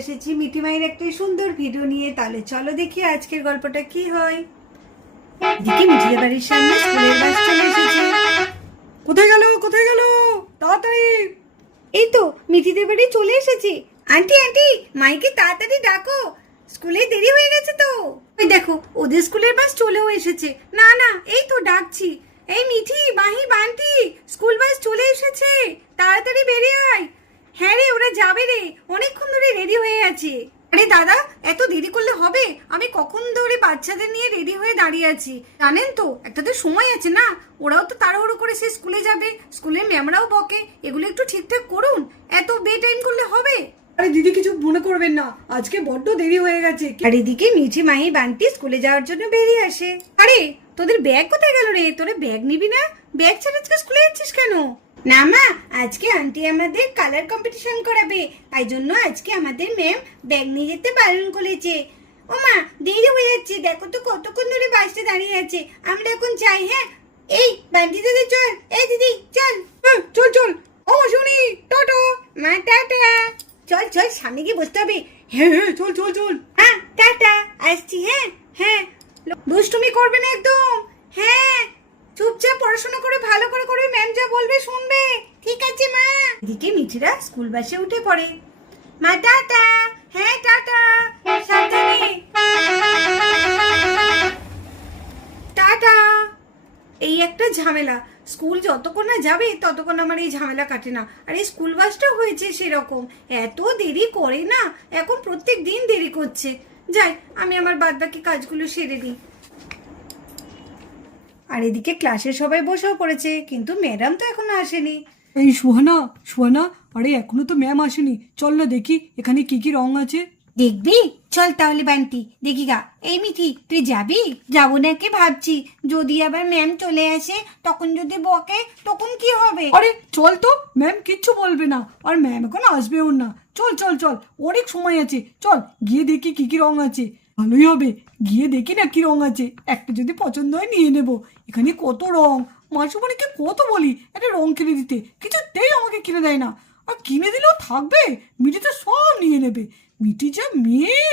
এসেছি মিঠি মায়ের একটা সুন্দর ভিডিও নিয়ে। তাহলে চলো দেখি আজকের গল্পটা কি হয়। দেখি মিঠিদের বাড়ির সামনে স্কুলের বাস চলে এসেছে। কোথায় গেল তাড়াতাড়ি! এই তো মিঠিদের বাড়ি চলে এসেছি। আন্টি আন্টি, মাইকে তাড়াতাড়ি ডাকো, স্কুলে দেরি হয়ে গেছে তো। ওই দেখো ওদের স্কুলের বাস চলেও এসেছে। না না, এই তো ডাকছি। এই মিঠি, মাহি, বান্টি, স্কুল বাস চলে এসেছে, তাড়াতাড়ি বেরিয়ে আয়। হ্যাঁ রে, ওরা যাবে রে, অনেকক্ষণ ধরে রেডি হয়ে আছে। আরে দাদা, এত দেরি করলে হবে? আমি কখন ধরে বাচ্চাদের নিয়ে রেডি হয়ে দাঁড়িয়ে আছি, জানেন তো একটা তো সময় আছে না। ওরাও তো তাড়াহুড়ো করে সে স্কুলে যাবে, স্কুলের ম্যামরাও বকে, এগুলো একটু ঠিকঠাক করুন, এত বে টাইম করলে হবে? আরে দিদি কিছু মনে করবেন না, আজকে বড্ড দেরি হয়ে গেছে। আর এদিকে মিঠি, মাহি, বান্টি স্কুলে যাওয়ার জন্য বেরিয়ে আসে। আরে তোদের ব্যাগ কোথায় গেল রে? তোরা ব্যাগ নিবি না? ব্যাগ ছেড়ে আজকে স্কুলে যাচ্ছিস কেন? না মা, আজকে আন্টি আমাদের কালার কম্পিটিশন করাবে, তাই জন্য আজকে আমাদের ম্যাম ব্যাগ নিয়ে যেতে বারণ করেছে। ও মা, দেরি হয়ে যাচ্ছে, দেখো তো কতক্ষণ ধরে বাসটা দাঁড়িয়ে আছে, আমরা এখন যাই। হ্যাঁ, এই বান্টি দিদি চল, এই দিদি চল। চল চল, ও শুনি, টাটা। মা টাটা। চল চল, সামনে গিয়ে বসতে হবে। হ্যাঁ হ্যাঁ, চল চল চল। হ্যাঁ টাটা, আসছি। হ্যাঁ হ্যাঁ, দুষ্টুমি করবে না একদম। হ্যাঁ, চুপচাপ পড়াশোনা করে ভালো করে করে, ম্যাম যা বলবে শুনবে। ঠিক আছে মা। এদিকে মিঠিরা স্কুল বাসে উঠে পড়ে। মা টাটা। হ্যাঁ টাটা, সাবধানে। টাটা। এই একটা ঝামেলা, স্কুল যতক্ষণ না যাবে ততক্ষণ আমার এই ঝামেলা কাটে না। আর এই স্কুল বাসটা হয়েছে সেরকম, এত দেরি করে না, এখন প্রত্যেক দিন দেরি করছে। যাই, আমি আমার বাদবাকি কাজগুলো সেরে দিই। আর এদিকে ক্লাসে সবাই বসেও পড়েছে, কিন্তু ম্যাডাম তো এখনো আসেনি। এই সুহানা, সুহানা, আরে এখনো তো ম্যাম আসেনি, চল না দেখি এখানে কি কি রং আছে। দেখবি? চল তাহলে বান্টি, দেখি গা। এই মিঠি, তুই যাবি? যাবো নাকি ভাবছি, যদি আবার ম্যাম চলে আসে, তখন যদি বকে, তখন কি হবে? আরে চল তো, ম্যাম কিচ্ছু বলবে না, আর ম্যাম এখন আসবেও না। চল চল চল, অনেক সময় আছে, চল গিয়ে দেখি কি কি রং আছে। ভালোই হবে, গিয়ে দেখি না কি রং আছে, একটা যদি পছন্দ হয় নিয়ে নেব। এখানে কত রং, মাসুমানিকে কত বলি একটা রং কিনে দিতে, কিছুতেই আমাকে কিনে দেয় না। আর কিনে দিলেও থাকবে, মিটি তো সব নিয়ে নেবে। মিটি যা মেয়ে।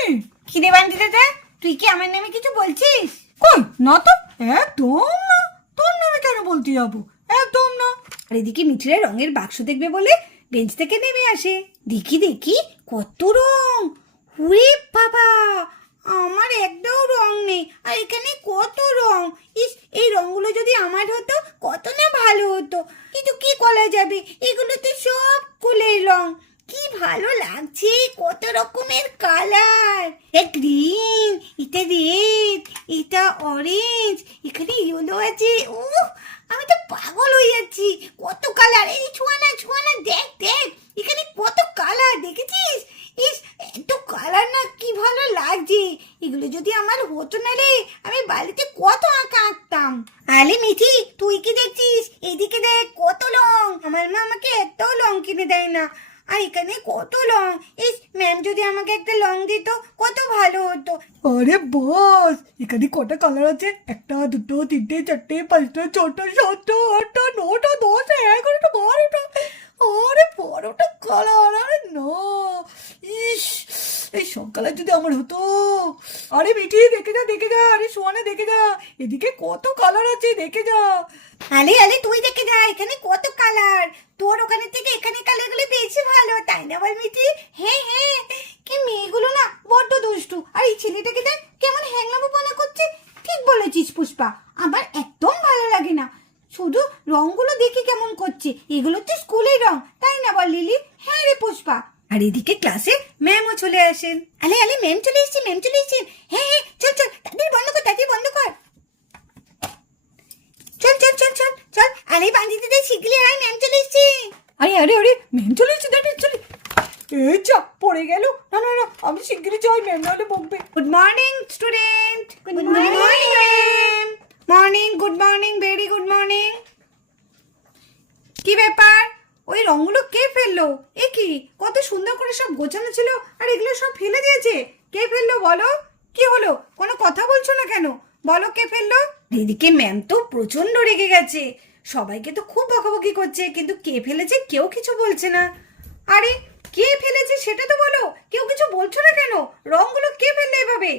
কিরে বান্টি দাদা, তুই কি আমার নামে কিছু বলছিস? কই না তো, একদম না, তোর নামে কেন বলতে যাবো, একদম না। আর এদিকে মিঠিরা রঙের বাক্স দেখবে বলে বেঞ্চ থেকে নেমে আসে। দেখি দেখি কত রং, হুরে বাবা, আমার একটাও রং নেই, আর এখানে কত রং। ইস, এই রংগুলো যদি আমার হতো কত না ভালো হতো, কিন্তু কি করা যাবে, এগুলো তো সব স্কুলের রং। কি ভালো লাগছে, কত রকমের কালার, গ্রিন, এটা রেড, এটা অরেঞ্জ, এখানে ইয়েলো আছে। আমি তো পাগল হয়ে যাচ্ছি, কত কালার। এই ছুয়ানা ছুয়ানা, দেখ দেখ, এখানে কত কালার, দেখেছিস? ইস, এত কালার না, কি ভালো লাগছে। এগুলো যদি আমার হতো না রে, আমি বাড়িতে কত আঁকা আঁকতাম। আলে মিঠি, তুই কি দেখছিস? এদিকে দেখ কত রং। আমার মা আমাকে একটাও রং কিনে দেয় না, আর এখানে কত রং। ইস, ম্যাম যদি আমাকে একটা রং দিত কত ভালো হতো। আরে বস, এখানে কটা কালার আছে? একটা, দুটো, তিনটে, চারটে, পাঁচটা, ছটা, সাতটা, আটটা, নটা, দশটা, 11টা, 12টা, আরে 12টা কালার। আরে না, ইস, এই সব কালার যদি আমার হতো। আরে মিঠি দেখে যা, দেখে যা, আরে সোয়ানা দেখে যা, এদিকে কত কালার আছে, দেখে যা। আলে আলে, তুই দেখে যা, এখানে কত কালার। তোর ওখানে থেকে এখানে কালারগুলো বেশি ভালো, তাই না বল মিঠি? হ্যাঁ হ্যাঁ, কি মেয়েগুলো না বড্ড দুষ্টু। আর এই ছেলেটাকে দেখ কেমন হ্যাংলামোপনা করছে। ঠিক বলেছিস পুষ্পা, আমার একদম ভালো লাগে না, শুধু রংগুলো দেখে কেমন করছে। এগুলো তো স্কুলের রং, তাই না বল লিলি? হ্যাঁ রে পুষ্পা। আর এদিকে ক্লাসে ম্যামও চলে আসেন। আলে আলে, ম্যাম চলে এসেছে, ম্যাম চলে এসেছেন। হ্যাঁ হ্যাঁ, চল চল, তাড়াতাড়ি বন্ধ কর, তাড়াতাড়ি বন্ধ কর। চল চল চল চল চল, আরে বান্ধি দিদি শিগগিরই আয়, ম্যাম চলে এসেছে। আরে আরে আরে, ম্যাম চলে এসেছে, দাঁড়িয়ে চলে। এই যা, পড়ে গেল। না না না, আমি শিগগিরই যাই, ম্যাম নাহলে বকবে। Good morning student. Good morning ma'am. Morning, good morning, very good morning. কি ব্যাপার, ওই রংগুলো কে ফেললো? এ কি, কত সুন্দর করে সব গোছানো ছিল, আর এগুলো সব ফেলে দিয়েছে। কে ফেললো বলো? কি হলো, কোনো কথা বলছো না কেন? বলো কে ফেললো? এদিকে ম্যাম তো প্রচন্ড রেগে গেছে, সবাইকে তো খুব বকাবকি করছে, কিন্তু কে ফেলেছে কেউ কিছু বলছে না। আরে কে ফেলেছে সেটা তো বলো, কেউ কিছু বলছো না কেন? রংগুলো কে ফেললে এভাবে?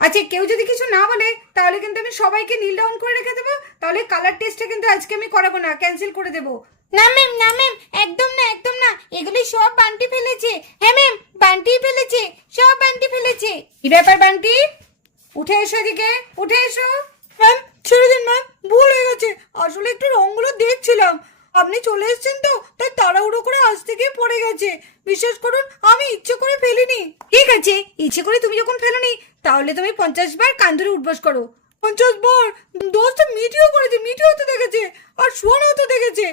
আচ্ছা, কেউ যদি কিছু না বলে তাহলে কিন্তু আমি সবাইকে নীল ডাউন করে রেখে দেবো। তাহলে কালার টেস্টটা কিন্তু আজকে আমি করাবো না, ক্যান্সেল করে দেবো। না ম্যাম, না ম্যাম, একদম না, একদম না, এগুলি সব বান্টি ফেলেছে। হ্যাঁ ম্যাম, বান্টি ফেলেছে, সব বান্টি ফেলেছে। কি ব্যাপার বান্টি? উঠে এসো এদিকে, উঠে এসো। ম্যাম ছেড়ে দিন ম্যাম, ভুল হয়ে গেছে। আসলে একটু রংগুলো দেখছিলাম, আপনি চলে এসেছেন তো তাই তাড়াহুড়ো করে আসতে গিয়ে পড়ে গেছে। বিশ্বাস করুন আমি ইচ্ছে করে ফেলিনি। ঠিক আছে, ইচ্ছে করে তুমি যখন ফেলোনি তাহলে তুমি 50 বার কান ধরে উঠবস করো। 50 বার? দোস্ত মিটিও করেছে, মিটিও তো দেখেছে, আর সোনাও তো দেখেছে।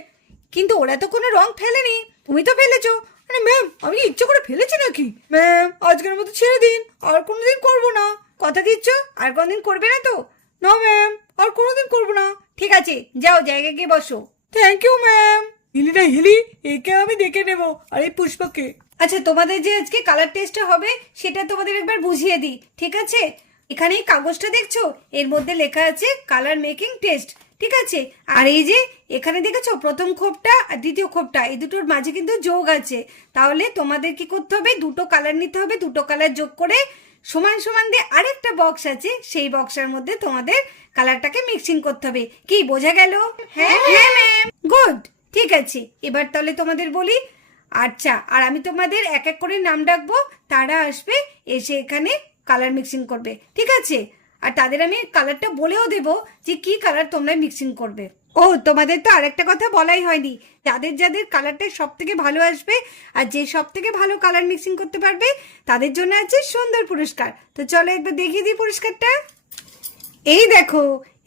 কিন্তু ওরা তো কোনো রং ফেলেনি, তুমি তো ফেলেছো। আরে ম্যাম আমি ইচ্ছে করে ফেলেছি নাকি? ম্যাম আজকের মতো ছেড়ে দিন, আর কোনোদিন করবো না। কথা দিচ্ছ আর কোনদিন করবে না তো? না ম্যাম, আর কোনোদিন করবো না। ঠিক আছে, যাও জায়গায় গিয়ে বসো। Thank you ma'am. হিলি না হিলি, একে আমি দেখে নেব, আর এই পুষ্পাকে। আচ্ছা, তোমাদের যে আজকে কালার টেস্টটা হবে সেটা তোমাদের একবার বুঝিয়ে দিই, ঠিক আছে? এখানে এই কাগজটা দেখছো, এর মধ্যে লেখা আছে কালার মেকিং টেস্ট, ঠিক আছে? আর এই যে এখানে দেখেছো প্রথম খোপটা আর দ্বিতীয় খোপটা, এই দুটোর মাঝে কিন্তু যোগ আছে। তাহলে তোমাদের কি করতে হবে, দুটো কালার নিতে হবে, দুটো কালার যোগ করে সমান সমান দিয়ে আরেকটা বক্স আছে, সেই বক্সের মধ্যে তোমাদের কালারটাকে মিক্সিং করতে হবে। কি বোঝা গেল? হ্যাঁ হ্যাঁ ম্যাম, গুড। ঠিক আছে, এবার তাহলে তোমাদের বলি। আচ্ছা, আর আমি তোমাদের এক এক করে নাম ডাকবো, তারা আসবে, এসে এখানে কালার মিক্সিং করবে, ঠিক আছে? আর তাদের আমি কালারটা বলেও দেবো যে কি কালার তোমরা মিক্সিং করবে। ও, তোমাদের তো আরেকটা কথা বলাই হয়নি, যাদের যাদের কালারটা সব থেকে ভালো আসবে আর যে সব থেকে ভালো কালার মিক্সিং করতে পারবে তাদের জন্য আছে সুন্দর পুরস্কার। তো চলো একবার দেখিয়ে দিই পুরস্কারটা। এই দেখো,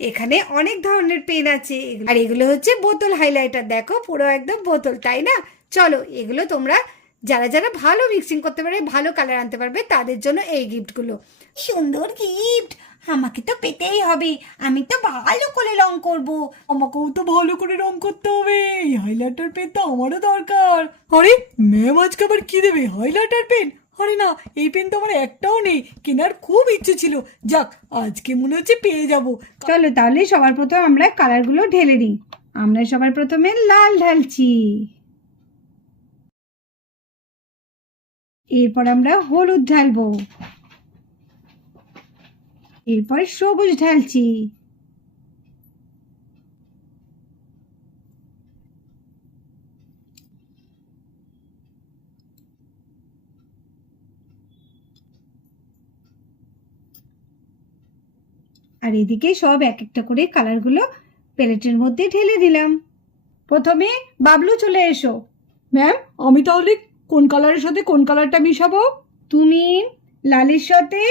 এখানে অনেক ধরনের পেন আছে, আর এগুলো হচ্ছে বোতল হাইলাইটার। দেখো পুরো একদম বোতল, তাই না? চলো, এগুলো তোমরা যারা যারা ভালো মিক্সিং করতে পারবে, ভালো কালার আনতে পারবে, তাদের জন্য এই গিফটগুলো। সুন্দর গিফট, আমাকে তো পেতেই হবে, আমি তো ভালো করে রং করব। আমাকেও তো ভালো করে রং করতে হবে, এই হাইলাইটার পেন তো আমারও দরকার। আরে ম্যাম আজকে আবার কি দেবে, হাইলাইটার পেন? আরে না, এই পেন তো আমার একটাও নেই, কেনার খুব ইচ্ছে ছিল। যাক, আজকে মনে হচ্ছে পেয়ে যাব। চলো তাহলে সবার প্রথমে আমরা কালারগুলো ঢেলে দিই। আমরা সবার প্রথমে লাল ঢালছি, এরপর আমরা হলুদ ঢালবো, এরপর সবুজ ঢালছি, আর এদিকে সব এক একটা করে কালারগুলো প্যালেটের মধ্যে ঢেলে দিলাম। প্রথমে বাবলু, চলে এসো। ম্যাম আমি তাহলে কোন কালারের সাথে কোন কালারটা মিশাবো? তুমি লালের সাথে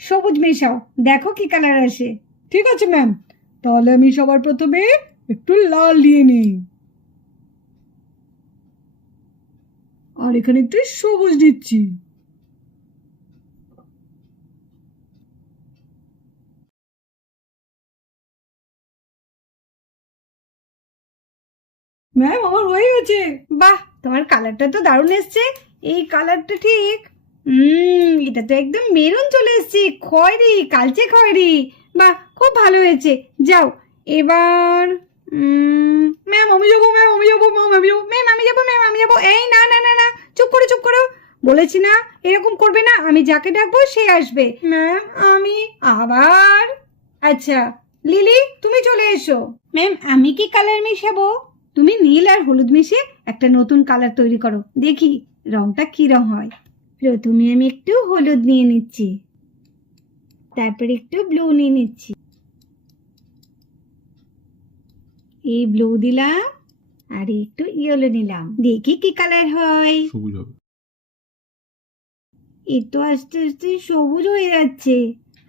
সবুজ মেশাও, দেখো কি কালার আসে। ঠিক আছে ম্যাম, তাহলে আমি সবার প্রথমে একটু লাল দিয়ে নিই, আর এখানে একটু সবুজ দিচ্ছি। ম্যাম আমার হয়ে গেছে। বাহ, তোমার কালারটা তো দারুণ এসছে। এই কালারটা ঠিক, এটা তো একদম মেরুন চলে এসছে, খয়েরি, কালচে খয়েরি। বাহ, খুব ভালো হয়েছে। যাও এবার, ম্যাম আমি যাবো, ম্যাম আমি যাবো, ম্যাম আমি যাবো। ম্যাম আমি যাবো, ম্যাম আমি যাবো। এই না না না না, চুপ করো চুপ করো, বলেছি না এরকম করবে না। আমি যাকে ডাকবো সে আসবে। ম্যাম আমি আবার, আচ্ছা লিলি তুমি চলে এসো। ম্যাম আমি কি কালার মেশাবো? তুমি নীল আর হলুদ মিশিয়ে একটা নতুন কালার তৈরি করো, দেখি রংটা কি রং হয়। প্রথমে আমি একটু হলুদ নিয়ে নিচ্ছি, তারপর একটু ব্লু নিয়ে নিচ্ছি, এই ব্লু দিলাম, আর একটু ইয়েলো নিলাম, দেখি কি কালার হয়। সবুজ হবে। এই তো আস্তে আস্তে সবুজ হয়ে যাচ্ছে।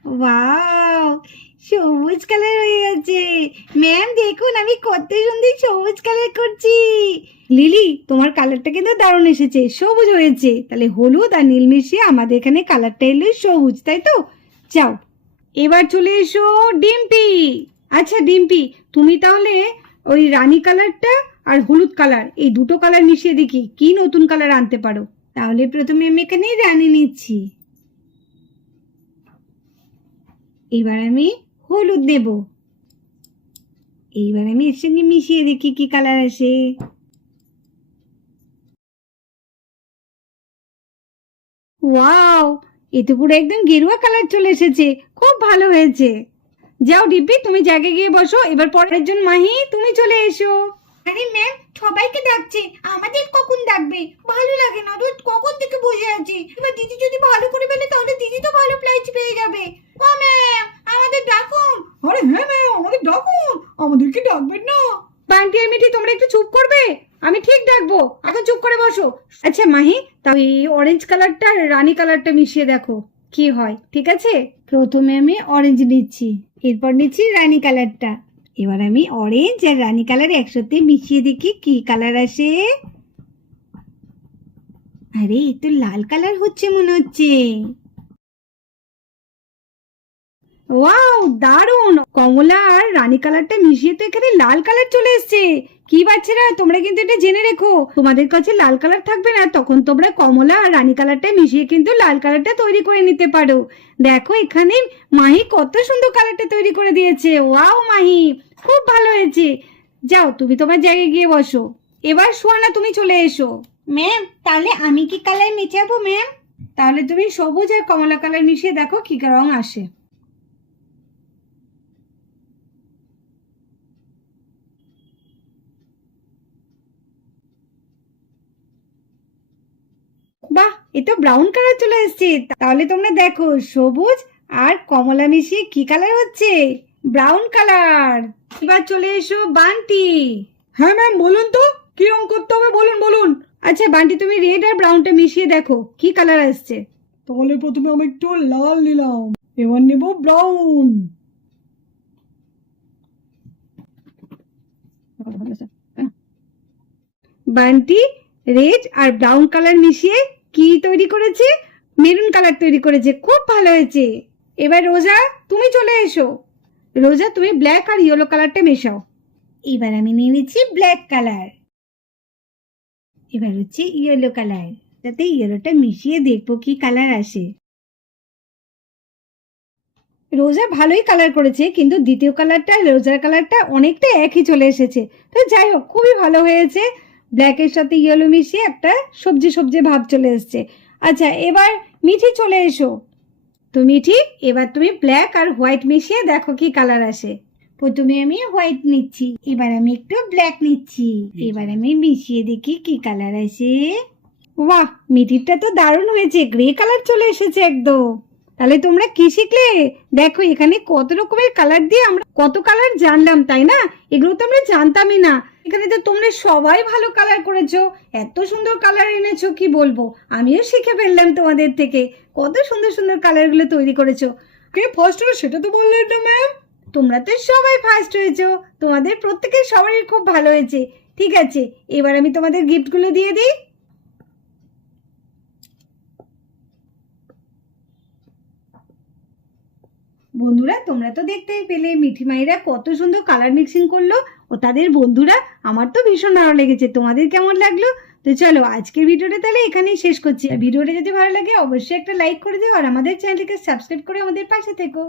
ওয়াও, সবুজ কালার হয়ে গেছে। ম্যাম দেখুন আমি কত সুন্দর সবুজ কালার করছি। লিলি, তোমার কালারটা কিন্তু দারুণ এসেছে, সবুজ হয়েছে। তাহলে হলুদ আর নীল মিশিয়ে আমাদের এখানে কালারটা এলো সবুজ, তাই তো? যাও এবার চলে এসো ডিম্পি। আচ্ছা ডিম্পি, তুমি তাহলে ওই রানী কালারটা আর হলুদ কালার, এই দুটো কালার মিশিয়ে দেখি কি নতুন কালার আনতে পারো। তাহলে প্রথমে আমি এখানে রানী নিচ্ছি, এবার আমি হলুদ দেব, এইবার আমি এর সঙ্গে মিশিয়ে দেখি কি কালার আসে। ওয়াও, এ তো পুরো একদম গেরুয়া কালার চলে এসেছে, খুব ভালো হয়েছে। যাও ডিব্বি, তুমি জায়গায় গিয়ে বসো। এবার পরের জন মাহি, তুমি চলে এসো। আরে ম্যাম, সবাইকে ডাকছে, আমাদের কখন ডাকবে? ভালো লাগে না, রোজ কখন থেকে বসে আছি। এবার দিদি যদি ভালো করে বলে তাহলে দিদি তো ভালো প্রাইজ পেয়ে যাবে। ও ম্যাম, আমাদের ডাকুন। আরে হ্যাঁ ম্যাম, আমাদের ডাকুন, আমাদেরকে ডাকবেন না? বান্টি আর মিঠি, তোমরা একটু চুপ করবে? আমি ঠিক ডাকবো, এখন চুপ করে বসো। আচ্ছা মাহি, তাও এই অরেঞ্জ কালারটা আর রানী কালারটা মিশিয়ে দেখো কি হয়, ঠিক আছে? প্রথমে আমি অরেঞ্জ নিচ্ছি, এরপর নিচ্ছি রানী কালারটা। এবার আমি অরেঞ্জ আর রানী কালার একসাথে মিশিয়ে দেখি কি কালার আসে। আরে এ তো লাল কালার হচ্ছে মনে হচ্ছে। ওয়াও, দারুণ! কমলা আর রানী কালারটা মিশিয়ে তো এখানে লাল কালার চলে এসেছে। কি বাচ্চারা, তোমরা কিন্তু এটা জেনে রেখো, তোমাদের কাছে লাল কালার থাকবে না, তখন তোমরা কমলা আর রানী কালারটা মিশিয়ে কিন্তু লাল কালারটা তৈরি করে নিতে পারো। দেখো এখানে মাহি কত সুন্দর কালারটা তৈরি করে দিয়েছে। ওয়াও মাহি, খুব ভালো হয়েছে। যাও তুমি তোমার জায়গায় গিয়ে বসো। এবার সোয়ানা, তুমি চলে এসো। ম্যাম, তাহলে আমি কি কালার মেশাবো ম্যাম? তাহলে তুমি সবুজ আর কমলা কালার মিশিয়ে দেখো কি রং আসে। বাহ, এ তো ব্রাউন কালার চলে এসেছে। তাহলে তোমরা দেখো সবুজ আর কমলা মিশিয়ে কি কালার হচ্ছে, ব্রাউন কালার। এবার চলে এসো বান্টি। হ্যাঁ ম্যাম, বলুন তো কি রং করতে হবে, বলুন বলুন। আচ্ছা বান্টি, তুমি রেড আর ব্রাউনটা মিশিয়ে দেখো কি কালার আসছে। তাহলে প্রথমে আমি একটু লাল নিলাম, এবার নেব ব্রাউন। বান্টি রেড আর ব্রাউন কালার মিশিয়ে কি তৈরি করেছে, মেরুন কালার তৈরি করেছে, খুব ভালো হয়েছে। এবার রোজা, তুমি চলে এসো। রোজা, তুমি ব্ল্যাক আর ইয়েলো কালারটা মেশাও। এবার আমি নিয়ে নিচ্ছি ব্ল্যাক কালার। এবার হচ্ছে ইয়েলো কালার, যাতে ইয়েলোটা মিশিয়ে দেখবো কি কালার আসে। রোজা ভালোই কালার করেছে, কিন্তু দ্বিতীয় কালারটা রোজার কালারটা অনেকটা একই চলে এসেছে। তো যাই হোক, খুবই ভালো হয়েছে। ব্ল্যাকের সাথে ইয়েলো মিশিয়ে একটা সবজি সবজি ভাব চলে এসেছে। আচ্ছা এবার মিঠি চলে এসো। তো মিঠি, এবার তুমি ব্ল্যাক আর হোয়াইট মিশিয়ে দেখো কি কালার আসে। প্রথমে আমি হোয়াইট নিচ্ছি, এবার আমি একটু ব্ল্যাক নিচ্ছি, এবার আমি মিশিয়ে দেখি কি কালার আসে। বাহ, মিঠিরটা তো দারুণ হয়েছে, গ্রে কালার চলে এসেছে একদম। তাহলে তোমরা কি শিখলে? দেখো এখানে কত রকমের কালার দিয়ে আমরা কত কালার জানলাম, তাই না? এগুলো তো আমরা জানতামই না। এখানে তো তোমরা সবাই ভালো কালার করেছো, এত সুন্দর কালার এনেছো কি বলবো। আমিও শিখে ফেললাম তোমাদের থেকে, কত সুন্দর সুন্দর কালারগুলো তৈরি করেছো। কে ফার্স্ট হলো সেটা তো বললেন না ম্যাম। তোমরা তো সবাই ফার্স্ট হয়েছো, তোমাদের প্রত্যেকের সবারই খুব ভালো হয়েছে। ঠিক আছে, এবার আমি তোমাদের গিফটগুলো দিয়ে দিই। বন্ধুরা, তোমরা তো দেখতেই পেলে মিঠি মাইরা কত সুন্দর কালার মিক্সিং করলো, ও তাদের বন্ধুরা। আমার তো ভীষণ ভালো লেগেছে, তোমাদের কেমন লাগলো? তো চলো আজকের ভিডিওটা তাহলে এখানেই শেষ করছি। ভিডিওটা যদি ভালো লাগে অবশ্যই একটা লাইক করে দিও, আর আমাদের চ্যানেলটিকে সাবস্ক্রাইব করে আমাদের পাশে থেকো।